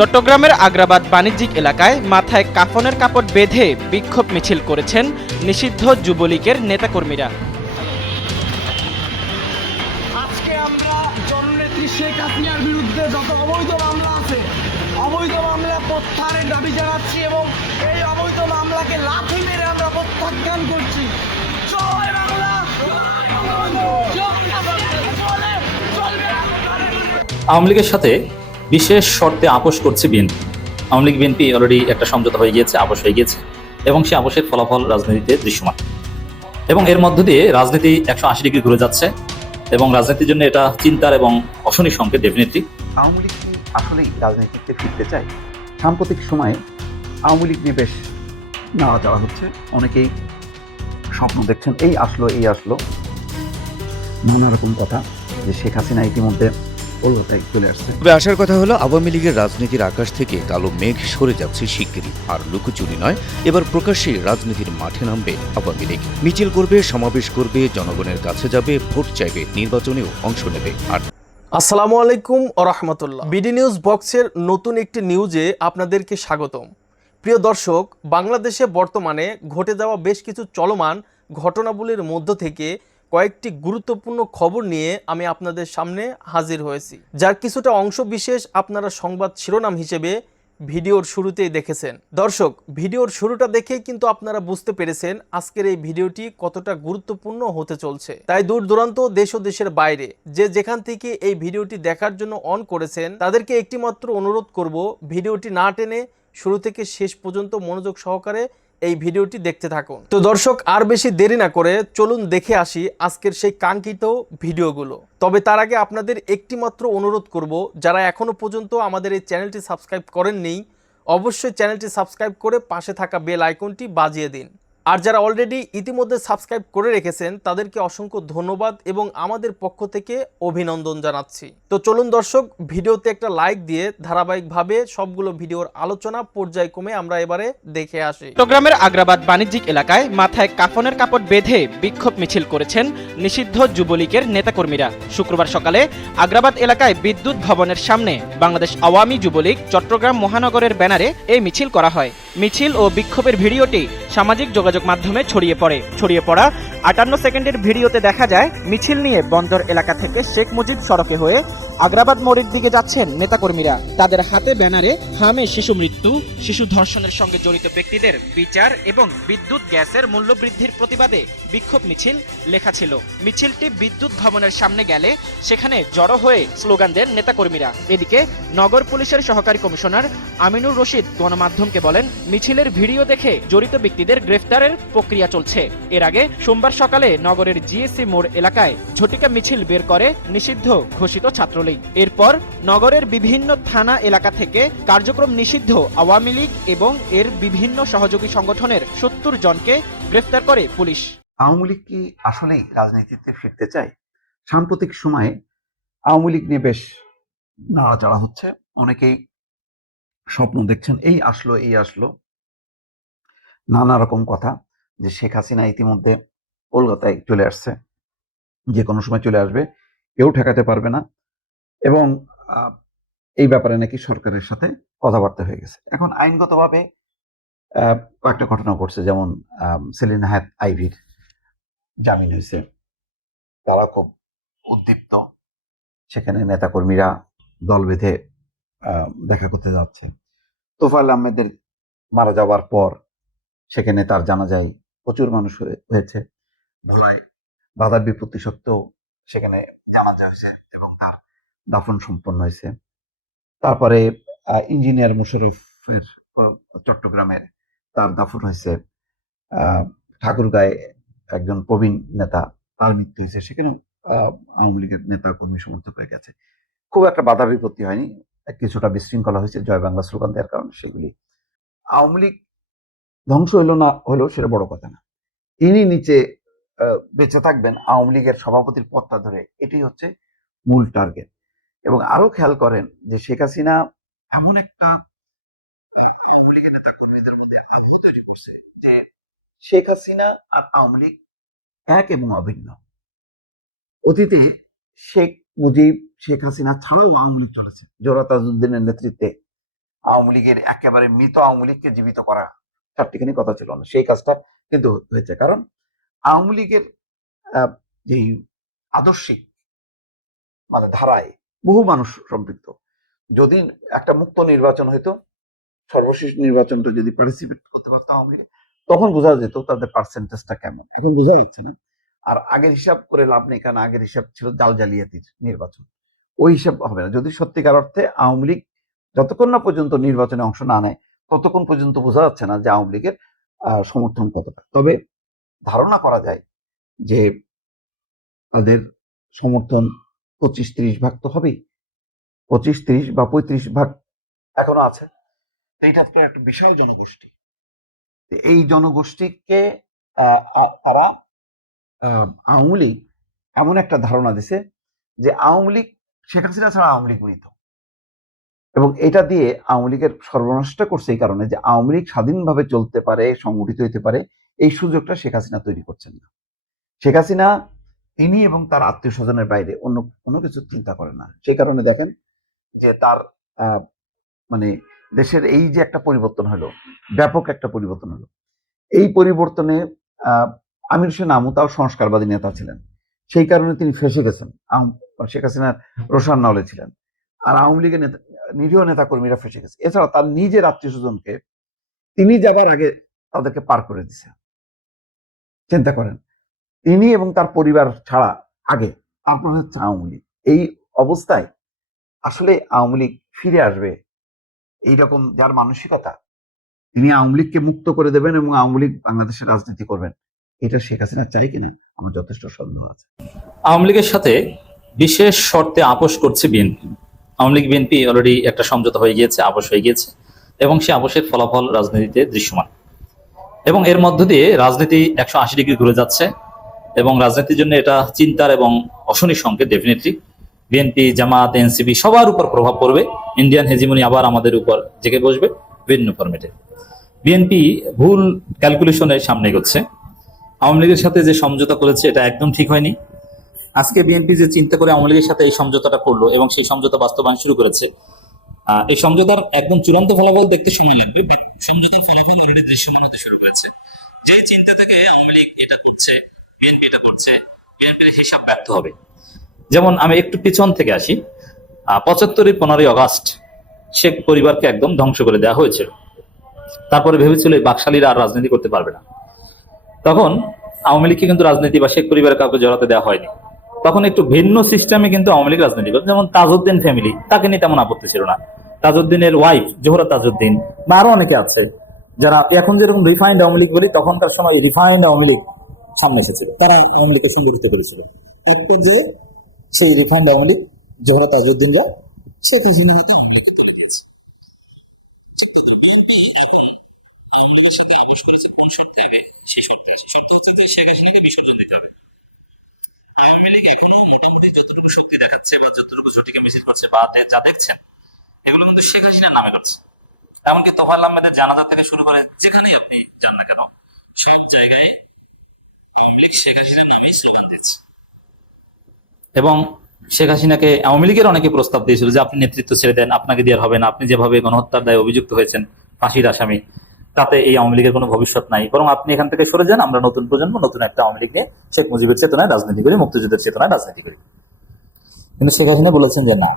চট্টগ্রামের আগ্রাবাদ বাণিজ্যিক এলাকায় মাথায় কাফনের কাপড় বেঁধে বিক্ষোভ মিছিল করেছেন নিষিদ্ধ যুবলীগের নেতাকর্মীরা। আজকে আমরা জননেত্রী শেখ হাসিনার বিরুদ্ধে যত অবৈধ মামলা আছে, অবৈধ মামলা প্রত্যাহারের দাবি জানাচ্ছি এবং এই অবৈধ মামলাকে লাথি মেরে আমরা প্রত্যাখ্যান করছি। জয় বাংলা, আওয়ামী লীগের সাথে বিশেষ শর্তে আপোষ করছে BNP. Awami League BNP already একটা সমঝোতা হয়ে গিয়েছে, আপোষ হয়ে গিয়েছে এবং সেই আপোষের ফলাফল রাজনীতিতে দৃশ্যমান এবং এর মধ্য দিয়ে রাজনীতি 180 ডিগ্রি ঘুরে যাচ্ছে এবং রাজনীতির জন্য এটা চিন্তার এবং অশনি সংকেত। ডেফিনেটলি আওয়ামী লীগ কি আসলেই রাজনীতিতে ফিরতে চায়? সাম্প্রতিক সময়ে আওয়ামী লীগ নিয়ে বেশ নাড়াচাড়া হচ্ছে, অনেকেই স্বপ্ন দেখছেন এই আসলো নানা রকম কথা, যে শেখ হাসিনা ইতিমধ্যে কলকাতায় চলে আসছে। তবে আসার কথা হলো আওয়ামী লীগের রাজনীতির আকাশ থেকে কালো মেঘ সরে যাচ্ছে শিগগিরই। আর লুকোচুরি নয়, এবার প্রকাশ্যে রাজনীতির মাঠে নামবে আওয়ামী লীগ। মিছিল করবে, সমাবেশ করবে, জনগণের কাছে যাবে, ভোট চাইবে, নির্বাচনেও অংশ নেবে। আর আসসালামু আলাইকুম ও রহমতুল্লাহ। বিডি নিউজ বক্সের নতুন একটি নিউজে আপনাদেরকে স্বাগতম। প্রিয় দর্শক, বাংলাদেশে বর্তমানে ঘটে যাওয়া বেশ কিছু চলমান ঘটনাবলীর মধ্য থেকে কয়েকটি গুরুত্বপূর্ণ খবর নিয়ে আমি আপনাদের সামনে হাজির হয়েছি, যার কিছুটা অংশ বিশেষ আপনারা সংবাদ শিরোনাম হিসেবে ভিডিওর শুরুতেই দেখেছেন। দর্শক, ভিডিওর শুরুটা দেখেই কিন্তু আপনারা বুঝতে পেরেছেন আজকের এই ভিডিওটি কতটা গুরুত্বপূর্ণ হতে চলছে। তাই দূর দূরান্ত দেশ ও দেশের বাইরে যে যেখান থেকে এই ভিডিওটি দেখার জন্য অন করেছেন তাদেরকে একটিমাত্র অনুরোধ করব, ভিডিওটি না টেনে শুরু থেকে শেষ পর্যন্ত মনোযোগ সহকারে এই ভিডিওটি দেখতে থাকুন। তো দর্শক, আর বেশি দেরি না করে চলুন দেখে আসি আজকের সেই কাঙ্ক্ষিত ভিডিওগুলো। তবে তার আগে আপনাদের একটিমাত্র অনুরোধ করব, যারা এখনো পর্যন্ত আমাদের এই চ্যানেলটি সাবস্ক্রাইব করেননি, অবশ্যই চ্যানেলটি সাবস্ক্রাইব করে পাশে থাকা বেল আইকনটি বাজিয়ে দিন। আর যারা অলরেডি ইতিমধ্যে সাবস্ক্রাইব করে রেখেছেন তাদেরকে অসংখ্য ধন্যবাদ এবং আমাদের পক্ষ থেকে অভিনন্দন জানাচ্ছি। তো চলুন দর্শক, ভিডিওতে একটা লাইক দিয়ে ধারাবাহিকভাবে সবগুলো ভিডিওর আলোচনা পর্যায়ক্রমে আমরা এবারে দেখে আসি। চট্টগ্রামের আগ্রাবাদ বাণিজ্যিক এলাকায় মাথায় কাফনের কাপড় বেঁধে বিক্ষোভ মিছিল করেছেন নিষিদ্ধ যুবলীগের নেতাকর্মীরা। শুক্রবার সকালে আগ্রাবাদ এলাকায় বিদ্যুৎ ভবনের সামনে বাংলাদেশ আওয়ামী যুবলীগ চট্টগ্রাম মহানগরের ব্যানারে এই মিছিল করা হয়। মিছিল ও বিক্ষোভের ভিডিওটি সামাজিক যোগাযোগ মাধ্যমে ছড়িয়ে পড়া 58 সেকেন্ডের ভিডিওতে দেখা যায় মিছিল নিয়ে বন্দর এলাকা থেকে শেখ মুজিব সড়কে হয়ে আগ্রাবাদ মোড়ের দিকে যাচ্ছেন নেতাকর্মীরা। তাদের হাতে ব্যানারে হামে শিশু মৃত্যু, শিশু ধর্ষণের সঙ্গে জড়িত ব্যক্তিদের বিচার এবং বিদ্যুৎ গ্যাসের মূল্য বৃদ্ধির প্রতিবাদে বিক্ষোভ মিছিল লেখা ছিল। মিছিলটি বিদ্যুৎ ভবনের সামনে গেলে সেখানে জড়ো হয়ে স্লোগান দেন নেতাকর্মীরা। এদিকে নগর পুলিশের সহকারী কমিশনার আমিনুর রশিদ গণমাধ্যমকে বলেন, মিছিলের ভিডিও দেখে জড়িত ব্যক্তিদের গ্রেফতারের প্রক্রিয়া চলছে। এর আগে সোমবার সকালে নগরের জিএসসি মোড় এলাকায় ঝটিকা মিছিল বের করে নিষিদ্ধ ঘোষিত ছাত্রলীগ। এরপর নগরের বিভিন্ন থানা এলাকা থেকে কার্যক্রম নিষিদ্ধ আওয়ামী লীগ এবং এর বিভিন্ন সহযোগী সংগঠনের 70 জনকে গ্রেফতার করে পুলিশ। আওয়ামী লীগ কি আসলেই রাজনীতিতে ফিরতে চায়? সাম্প্রতিক সময়ে আওয়ামী লীগ নিয়ে বেশ নাড়াচাড়া হচ্ছে, অনেকেই স্বপ্ন দেখছেন এই আসলো নানা রকম কথা, যে শেখ হাসিনা ইতিমধ্যে কলকাতায় চলে আসছে, যে কোনো সময় চলে আসবে, কেউ ঠেকাতে পারবে না এবং এই ব্যাপারে নাকি সরকারের সাথে কথাবার্তা হয়ে গেছে। এখন আইনগতভাবে কয়েকটা ঘটনা ঘটছে, যেমন সেলিনা হায়াৎ আইভীর জামিন হয়েছে, তারা খুব উদ্দীপ্ত, সেখানে নেতাকর্মীরা দল বেঁধে দেখা করতে যাচ্ছে। তোফায়েল আহমেদের মারা যাওয়ার পর সেখানে তার জানাজায় প্রচুর মানুষ হয়েছে, ভোলায় বাধা বিপত্তি সত্ত্বেও সেখানে জানাজা হয়েছে এবং তার দাফন সম্পন্ন হয়েছে। তারপরে ইঞ্জিনিয়ার মোশাররফের চট্টগ্রামের তার দাফন হয়েছে। ঠাকুরগাঁয়ে একজন প্রবীণ নেতা, তার মৃত্যু হয়েছে, সেখানে আওয়ামী লীগের নেতা কর্মী সমর্থক হয়ে গেছে। খুব একটা বাধা বিপত্তি হয়নি, কিছুটা বিশৃঙ্খলা হয়েছে জয় বাংলা স্লোগান দেওয়ার কারণে। সেগুলি আওয়ামী লীগ ধ্বংস হইলো না হইলো সেটা বড় কথা না, ইনি নিচে বেঁচে থাকবেন আওয়ামী লীগের সভাপতির পদটা ধরে, এটাই হচ্ছে মূল টার্গেট। এবং আরো খেয়াল করেন যে শেখ হাসিনা এমন একটা আওয়ামী লীগের নেতা কর্মীদের মধ্যে আবহ তৈরি করছে যে শেখ হাসিনা আর আওয়ামী লীগ এক এবং অভিন্ন। অতীতে শেখ মুজিব, শেখ হাসিনা ছাড়াও আওয়ামী লীগ চলেছে জোড়া তাজউদ্দিনের নেতৃত্বে, আওয়ামী লীগের একেবারে মৃত আওয়ামী লীগকে জীবিত করা চারটিখানি কথা ছিল না, সেই কাজটা কিন্তু হয়েছে। কারণ আওয়ামী লীগের যেই আদর্শিক মানে ধারায় বহু মানুষ সম্পৃক্ত। যদি একটা মুক্ত নির্বাচন হইতো, সর্বশেষ নির্বাচনটা যদি পার্টিসিপেট করতে পারতো আওয়ামী লীগ, তখন বোঝা যেত তাদের পার্সেন্টেজটা কেমন। এখন বোঝা যাচ্ছে না। আর আগের হিসাব করে লাভ নেই, কারণ আগের হিসাব ছিল জাল জালিয়াতির নির্বাচন, ওই হিসাব হবে না। যদি সত্যিকার অর্থে আওয়ামী লীগ যতক্ষণ না পর্যন্ত নির্বাচনে অংশ না নেয়, ততক্ষণ পর্যন্ত বোঝা যাচ্ছে না যে আওয়ামী লীগের সমর্থন কতটা। তবে ধারণা করা যায় যে তাদের সমর্থন 25-30 ভাগ তো হবেই, 25-30 বা 35 ভাগ এখনো আছে। এইটা তো একটা বিশাল জনগোষ্ঠী। এই জনগোষ্ঠীকে তারা আওয়ামী লীগ এমন একটা ধারণা দিছে যে আওয়ামী লীগ শেখ হাসিনা ছাড়া আওয়ামী লীগ মৃত, এবং এটা দিয়ে আওয়ামী লীগের সর্বনাশটা করছে এই কারণে যে আওয়ামী লীগ স্বাধীনভাবে চলতে পারে, সংগঠিত হতে পারে, এই সুযোগটা শেখ হাসিনা তৈরি করছেন না। শেখ হাসিনা তিনি এবং তার আত্মীয় স্বজনের বাইরে অন্য কোনো কিছু চিন্তা করেন না। সেই কারণে দেখেন যে তার মানে দেশের এই যে একটা পরিবর্তন হলো, ব্যাপক একটা পরিবর্তন হলো, এই পরিবর্তনে আমির হোসেন আমু তাও সংস্কারবাদী নেতা ছিলেন, সেই কারণে তিনি ফেসে গেছেন। শেখ হাসিনার রোশান নাওলে ছিলেন, আর আওয়ামী লীগের নিরীহ নেতা কর্মীরা ফেসে গেছে। এছাড়া তার নিজের আত্মীয় স্বজনকে তিনি যাবার আগে তাদেরকে পার করে দিছে। চিন্তা করেন, তিনি এবং তার পরিবার ছাড়া আগে, তারপর হচ্ছে আওয়ামী লীগ। এই অবস্থায় আসলে আওয়ামী লীগ ফিরে আসবে, এইরকম যার মানসিকতা, তিনি আওয়ামী লীগকে মুক্ত করে দেবেন এবং আওয়ামী লীগ বাংলাদেশের রাজনীতি করবেন, এটা শেখ হাসিনা চাই কিনা আমার যথেষ্ট সন্দেহ আছে। আওয়ামী লীগের সাথে বিশেষ শর্তে আপোষ করছে BNP. Awami League BNP already একটা সমঝোতা হয়ে গিয়েছে, আপোষ হয়ে গিয়েছে, এবং সে আপোষের ফলাফল রাজনীতিতে দৃশ্যমান। এবং এর মধ্য দিয়ে রাজনীতি 180 ডিগ্রি ঘুরে যাচ্ছে, এবং রাজনীতির জন্য এটা চিন্তার এবং অশনির সংকেত। ডেফিনেটলি বিএনপি, জামাত, এনসিপি সবার উপর প্রভাব পড়বে। ইন্ডিয়ান হেজিমনি আবার আমাদের উপর জেগে বসবে বিভিন্ন ফরম্যাটে। বিএনপি ভুল ক্যালকুলেশনের সামনে এগোচ্ছে। আওয়ামী লীগের সাথে যে সমঝোতা করেছে এটা একদম ঠিক হয়নি। আজকে বিএনপি যে চিন্তা করে আওয়ামী লীগের সাথে এই সমঝোতাটা করলো এবং সেই সমঝোতা বাস্তবায়ন শুরু করেছে, এই সমঝোতার একদম চূড়ান্ত ফলাফল দেখতে সময় লাগবে। সমঝোতার ফলাফল অলরেডি দৃশ্যমান হতে শুরু করেছে। যে চিন্তা থেকে আওয়ামী লীগ এটা করছে, বিএনপি এটা করছে, বিএনপির হিসাব ব্যর্থ হবে। যেমন আমি একটু পিছন থেকে আসি। 75-এর 15ই আগস্ট শেখ পরিবারকে একদম ধ্বংস করে দেওয়া হয়েছিল। তারপরে ভেবেছিল এই বাকশালীরা আর রাজনীতি করতে পারবে না। তখন আওয়ামী লীগকে কিন্তু রাজনীতি বা শেখ পরিবারের কাউকে জড়াতে দেওয়া হয়নি। তখন একটু ভিন্ন সিস্টেমে কিন্তু আওয়ামী লীগ রাজনীতি করছে। যেমন তাজউদ্দিন ফ্যামিলি, তাকে নিয়ে তেমন আপত্তি ছিল না। তাজউদ্দিনের ওয়াইফ জোহরা তাজউদ্দিন বা আরো অনেকে আছে যারা এখন যেরকম রিফাইন্ড আওয়ামী লীগ বলি, তখনকার সময় রিফাইন্ড আওয়ামী লীগ সামনে এসেছিল, তারা আওয়ামী লীগকে সংগঠিত করেছিল। একটু যে সেই রিফাইন্ড আওয়ামী লীগ জোহরা তাজউদ্দিন যা শেখ হাসিনা এমনকি তোফায়েল আহমেদের জানাজা থেকে শুরু করে যেখানেই আপনি যান না কেন, সব জায়গায় আওয়ামী লীগ শেখ হাসিনার নামেই স্লোগান দিচ্ছে। এবং শেখ হাসিনাকে আওয়ামী লীগের অনেকে প্রস্তাব দিয়েছিল যে আপনি নেতৃত্ব ছেড়ে দেন, আপনাকে দেওয়ার হবে না, আপনি যেভাবে গণহত্যার দায়ে অভিযুক্ত হয়েছেন, ফাঁসির আসামি, তাতে এই আওয়ামী লীগের কোনো ভবিষ্যৎ নাই, বরং আপনি এখান থেকে সরে যান, আমরা নতুন প্রজন্ম, নতুন একটা আওয়ামী লীগ নিয়ে শেখ মুজিবের চেতনায় রাজনীতি করি, মুক্তিযুদ্ধের চেতনায় রাজনীতি করি। কিন্তু শেখ হাসিনা বলেছেন যে না,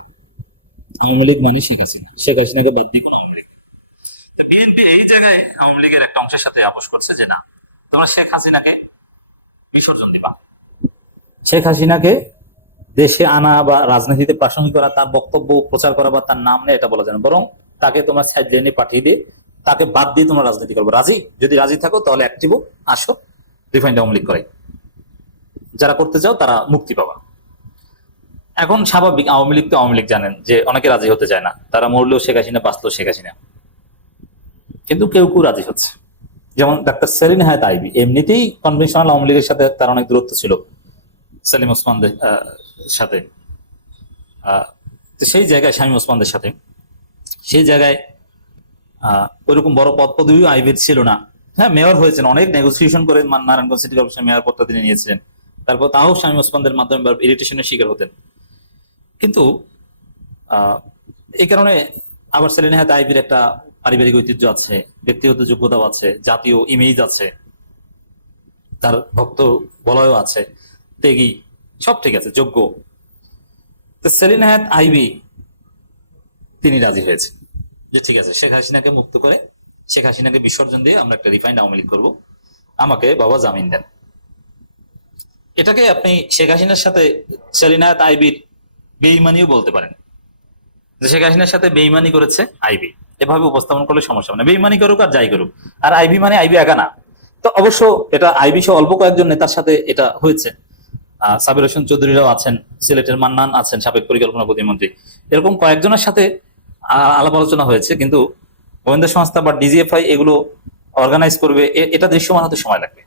আওয়ামী লীগ মানে শেখ হাসিনা, শেখ হাসিনাকে বাদ দিয়ে বিএনপি এই জায়গায় আওয়ামী লীগের একটা অংশের সাথে আপোষ করছে যে না, তোমরা শেখ হাসিনাকে বিসর্জন দিবা। শেখ হাসিনাকে দেশে আনা বা রাজনীতিতে প্রাসঙ্গিক করা, তার বক্তব্য প্রচার করা বা তার নাম নেই এটা বলা যায় না, বরং তাকে তোমরা সাইড লাইনে পাঠিয়ে দিয়ে তাকে বাদ দিয়ে তোমরা রাজনীতি করবো। রাজি? যদি রাজি থাকো তাহলে অ্যাক্টিভও আসো, রিফাইন্ড আওয়ামী লীগ করে। যারা করতে চাও তারা মুক্তি পাবা। এখন স্বাভাবিক, আওয়ামী লীগ তো আওয়ামী লীগ জানেন যে অনেকে রাজি হতে চায় না, তারা মরলেও শেখ হাসিনা, বাঁচলেও শেখ হাসিনা, কিন্তু কেউ কেউ রাজি হচ্ছে। যেমন ডাক্তার সেলিম হায়াত আইবি, এমনিতেই কনভেনশনাল আওয়ামী লীগের সাথে তার অনেক দূরত্ব ছিল সেলিম ওসমানদের সাথে, সেই জায়গায় শামীম ওসমানদের সাথে, সেই জায়গায় ওইরকম বড় পদ পদবিও আইবির ছিল না। হ্যাঁ, মেয়র হয়েছেন, অনেক নেগোসিয়েশন করে নারায়ণগঞ্জ সিটি কর্পোরেশন মেয়র পদটা তিনি নিয়েছিলেন, তারপর তাও শামীম ওসমানদের মাধ্যমে ইরিটেশনের শিকার হতেন। কিন্তু এই কারণে আবার সেলিনা হায়াত আইভীর একটা পারিবারিক ঐতিহ্য আছে, ব্যক্তিগত যোগ্যতাও আছে, জাতীয় ইমেজ আছে, তার ভক্ত বলয়ও আছে, ত্যাগী, সব ঠিক আছে, যোগ্য। তো সেলিনা হায়াত আইভী তিনি রাজি হয়েছে যে ঠিক আছে, শেখ হাসিনাকে মুক্ত করে শেখ হাসিনাকে বিসর্জন দিয়ে আমরা একটা রিফাইন্ড আওয়ামী লীগ করবো, আমাকে বাবা জামিন দেন। এটাকে আপনি শেখ হাসিনার সাথে সেলিনা হায়াত আইভীর বেইমানিও বলতে পারেন, যে শেখ হাসিনার সাথে বেইমানি করেছে আইভী। এভাবে উপস্থাপন করলে সমস্যা হবে না, বেইমানি করুক আর যাই করুক। আর আইভী মানে আইভী একা না, তো অবশ্য এটা আইভী সহ অল্প কয়েকজন নেতার সাথে এটা হয়েছে। সাবির হোসেন চৌধুরীরাও আছেন, সিলেটের মান্নান আছেন, সাবেক পরিকল্পনা প্রতিমন্ত্রী, এরকম কয়েকজনের সাথে আলাপ আলোচনা হয়েছে। কিন্তু গোয়েন্দা সংস্থা বা ডিজিএফআই এগুলো অর্গানাইজ করবে, এটা দৃশ্যমান হতে সময় লাগবে।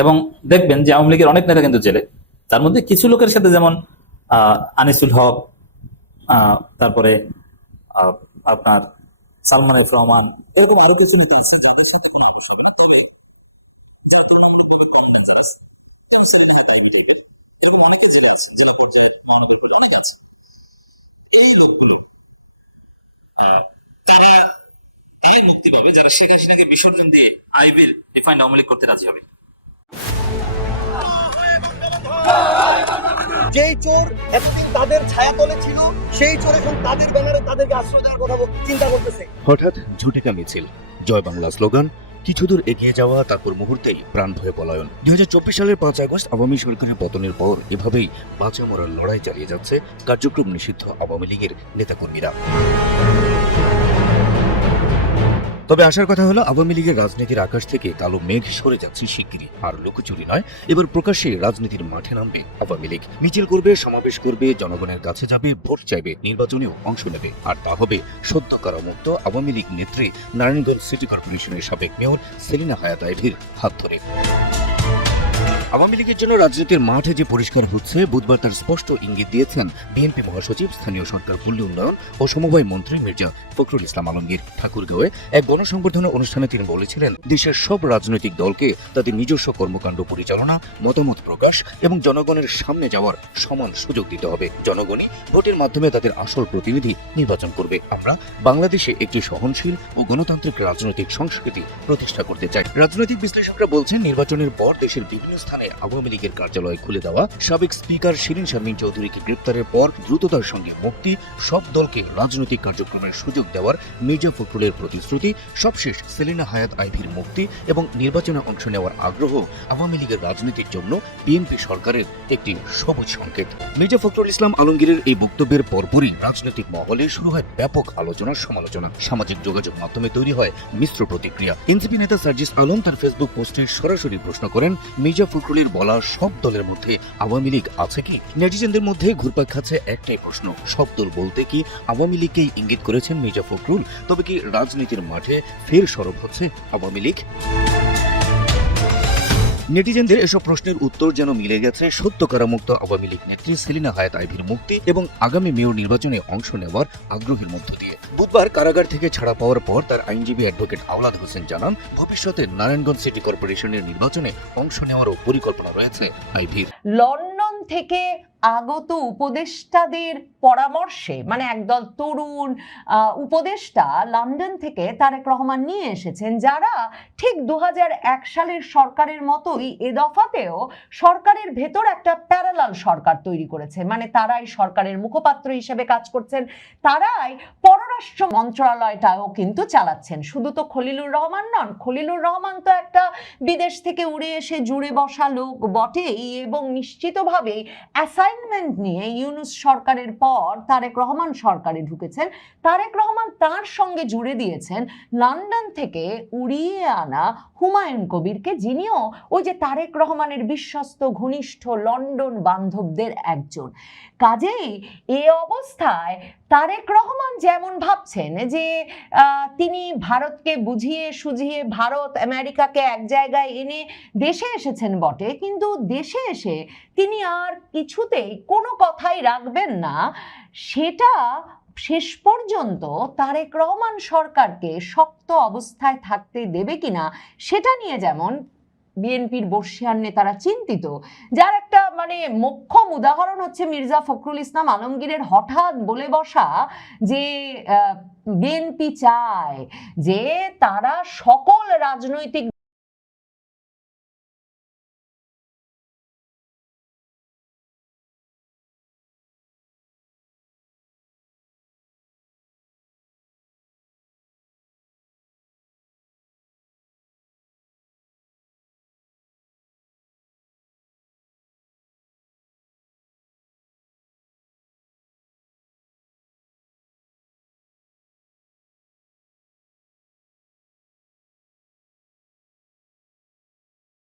এবং দেখবেন যে আওয়ামী লীগের অনেক নেতা কিন্তু জেলে, তার মধ্যে কিছু লোকের সাথে যেমন আনিসুল হক, তারপরে আপনার সালমান এফ রহমান, এরকম আরো কিছু নেতা আছেন যাদের সাথে কোনো আবশ্যক না, তবে যার তুলনামূলকভাবে কম মেজাজ আছে, তো সেলিনা হায়াত আইভী টাইপের, এবং অনেকে জেলে আছেন, জেলা পর্যায়ে মহানগর পর্যায়ে অনেকে আছে। এই লোকগুলো তারা তাই মুক্তি পাবে যারা শেখ হাসিনাকে বিসর্জন দিয়ে আইভীর রিফাইন্ড আওয়ামী লীগ করতে রাজি হবে। যেই চোর এতদিন তাদের ছায়াতলে ছিল, সেই চোর এখন তাদের ব্যানারে তাদেরকে আশ্রয় দেওয়ার কথা চিন্তা করতেছে। হঠাৎ ঝুটেকা মিছিল, জয় বাংলা স্লোগান, কিছু দূর এগিয়ে যাওয়া, তারপর মুহূর্তেই প্রাণ ভয়ে পলায়ন। 2024 সালের 5 আগস্ট আওয়ামী সরকারের পতনের পর এভাবেই বাঁচা মরার লড়াই চালিয়ে যাচ্ছে কার্যক্রম নিষিদ্ধ আওয়ামী লীগের নেতাকর্মীরা। তবে আসার কথা হলো, আওয়ামী লীগের রাজনীতির আকাশ থেকে কালো মেঘ সরে যাচ্ছে শিগগিরই। আর লুকোচুরি নয়, এবার প্রকাশ্যে রাজনীতির মাঠে নামবে আওয়ামী লীগ। মিছিল করবে, সমাবেশ করবে, জনগণের কাছে যাবে, ভোট চাইবে, নির্বাচনেও অংশ নেবে। আর তা হবে সদ্য কারামুক্ত আওয়ামী লীগ নেত্রী নারায়ণগঞ্জ সিটি কর্পোরেশনের সাবেক মেয়র সেলিনা হায়াত আইভীর হাত ধরে। আওয়ামী লীগের জন্য রাজনীতির মাঠে যে পরিষ্কার হচ্ছে, বুধবার তার স্পষ্ট ইঙ্গিত দিয়েছেন বিএনপি মহাসচিব, স্থানীয় সরকার পল্লী উন্নয়ন ও সমবায় মন্ত্রী মির্জা ফখরুল ইসলাম আলমগীর। ঠাকুরগাঁওয়ে এক গণসংবর্ধনা অনুষ্ঠানে তিনি বলেছিলেন, দেশের সব রাজনৈতিক দলকে তাদের নিজস্ব কর্মকাণ্ড পরিচালনা, মতামত প্রকাশ এবং জনগণের সামনে যাওয়ার সমান সুযোগ দিতে হবে। জনগণই ভোটের মাধ্যমে তাদের আসল প্রতিনিধি নির্বাচন করবে। আমরা বাংলাদেশে একটি সহনশীল ও গণতান্ত্রিক রাজনৈতিক সংস্কৃতি প্রতিষ্ঠা করতে চাই। রাজনৈতিক বিশ্লেষকরা বলছেন, নির্বাচনের পর দেশের বিভিন্ন স্থানে আওয়ামী লীগের কার্যালয় খুলে দেওয়া, সাবেক স্পিকার শিরিন শারমিন চৌধুরীকে গ্রেপ্তারের পর দ্রুততার সঙ্গে মুক্তি, সব দলকে রাজনৈতিক কার্যক্রমের সুযোগ দেওয়ার মির্জা ফখরুলের প্রতিশ্রুতি, সবশেষ সেলিনা হায়াত আইভীর মুক্তি এবং নির্বাচনে অংশ নেওয়ার আগ্রহ আওয়ামী লীগের রাজনীতির জন্য বিএনপি সরকারের একটি সবুজ সংকেত। মির্জা ফখরুল ইসলাম আলমগীরের এই বক্তব্যের পরপরই রাজনৈতিক মহলে শুরু হয় ব্যাপক আলোচনা সমালোচনা। সামাজিক যোগাযোগ মাধ্যমে তৈরি হয় মিশ্র প্রতিক্রিয়া। এনসিপি নেতা সার্জিস আলম তার ফেসবুক পোস্টে সরাসরি প্রশ্ন করেন, মির্জা ফখরুলের বলা সব দলের মধ্যে আওয়ামী লীগ আছে কি? নেটিজেনদের মধ্যে ঘুরপাক খাচ্ছে একটাই প্রশ্ন, সব দল বলতে কি আওয়ামী লীগকেই ইঙ্গিত করেছেন মির্জা ফখরুল? তবে কি রাজনীতির মাঠে ফের সরব হচ্ছে আওয়ামী লীগ? নেটিজেনদের এসব প্রশ্নের উত্তর যেন মিলে গেছে সদ্য কারামুক্ত আওয়ামী লীগ নেত্রী সেলিনা হায়াত আইভীর মুক্তি এবং আগামী মেয়র নির্বাচনে অংশ নেওয়ার আগ্রহের মধ্য দিয়ে। বুধবার কারাগার থেকে ছাড়া পাওয়ার পর তার আইনজীবী অ্যাডভোকেট আওলাদ হোসেন জানান, ভবিষ্যতে নারায়ণগঞ্জ সিটি কর্পোরেশনের নির্বাচনে অংশ নেওয়ারও পরিকল্পনা রয়েছে আইভীর। লন্ডন থেকে আগত উপদেষ্টাদের পরামর্শে, মানে একদল তরুণ উপদেষ্টা লন্ডন থেকে তারেক রহমান নিয়ে এসেছেন, যারা ঠিক 2001 সালের সরকারের মতোই এ দফাতেও সরকারের ভেতর একটা প্যারালাল সরকার তৈরি করেছে। মানে তারাই সরকারের মুখপাত্র হিসেবে কাজ করছেন, তারাই পররাষ্ট্র মন্ত্রণালয়টাও কিন্তু চালাচ্ছেন। শুধু তো খলিলুর রহমান নন, খলিলুর রহমান তো একটা বিদেশ থেকে উড়ে এসে জুড়ে বসা লোক বটেই, এবং নিশ্চিতভাবেই অ্যাসাইনমেন্ট নিয়ে ইউনূস সরকারের পর তারেক রহমান সরকারে ঢুকেছেন। তারেক রহমান তার সঙ্গে জুড়ে দিয়েছেন লন্ডন থেকে উড়িয়ে আনা হুমায়ুন কবিরকে, যিনিও ওই যে তারেক রহমানের বিশ্বস্ত ঘনিষ্ঠ লন্ডন বান্ধবদের একজন। কাজেই এ অবস্থায় তারেক রহমান যেমন ভাবছেন যে তিনি ভারতকে বুঝিয়ে সুঝিয়ে ভারত আমেরিকাকে এক জায়গায় এনে দেশে এসেছেন বটে, কিন্তু দেশে এসে তিনি আর কিছুতেই কোনো কথাই রাখবেন না, সেটা শেষ পর্যন্ত তারেক রহমান সরকারকে শক্ত অবস্থায় থাকতে দেবে কিনা সেটা নিয়ে যেমন বিএনপির বর্ষিয়ান নেতারা চিন্তিত, যার একটা মানে মোক্ষম উদাহরণ হচ্ছে মির্জা ফখরুল ইসলাম আলমগীরের হঠাৎ বলে বসা যে বিএনপি চায় যে তারা সকল রাজনৈতিক